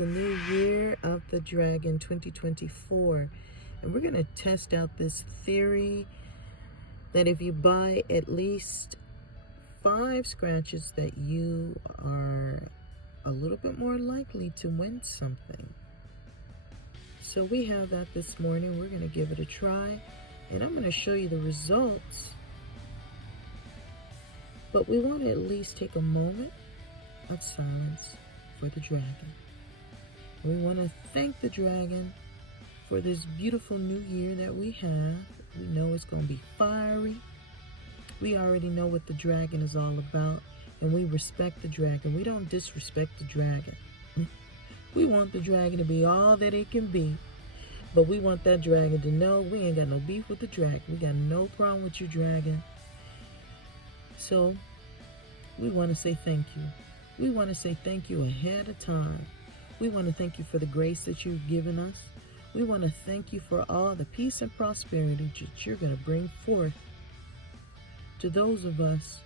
the new year of the dragon 2024, and we're going to test out this theory that if you buy at least 5 scratches that you are a little bit more likely to win something. So we have that this morning. We're going to give it a try, and I'm going to show you the results. But we want to at least take a moment of silence for the dragon. We want to thank the dragon for this beautiful new year that we have. We know it's going to be fiery. We already know what the dragon is all about, and we respect the dragon. We don't disrespect the dragon. We want the dragon to be all that it can be, but we want that dragon to know we ain't got no beef with the dragon. We got no problem with you, dragon. So we want to say thank you. We want to say thank you ahead of time. We want to thank you for the grace that you've given us. We want to thank you for all the peace and prosperity that you're going to bring forth to those of us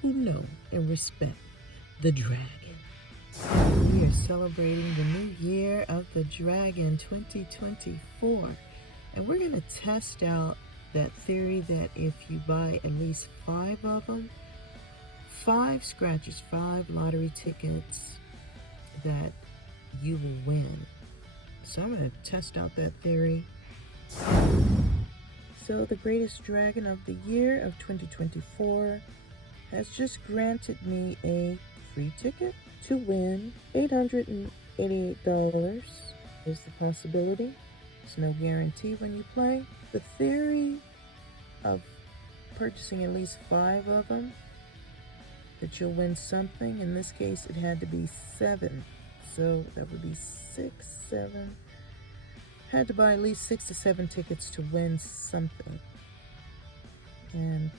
who know and respect the dragon. We are celebrating the new year of the dragon 2024, and we're going to test out that theory that if you buy at least 5 of them, 5 scratches, 5 lottery tickets, that you will win. So I'm going to test out that theory. So the greatest dragon of the year of 2024 has just granted me a free ticket to win $888 is the possibility. There's no guarantee when you play. The theory of purchasing at least 5 of them, that you'll win something. In this case, it had to be 7. So that would be 6, 7. Had to buy at least 6 to 7 tickets to win something. And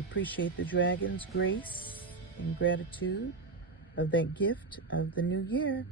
appreciate the dragon's grace and gratitude of that gift of the new year.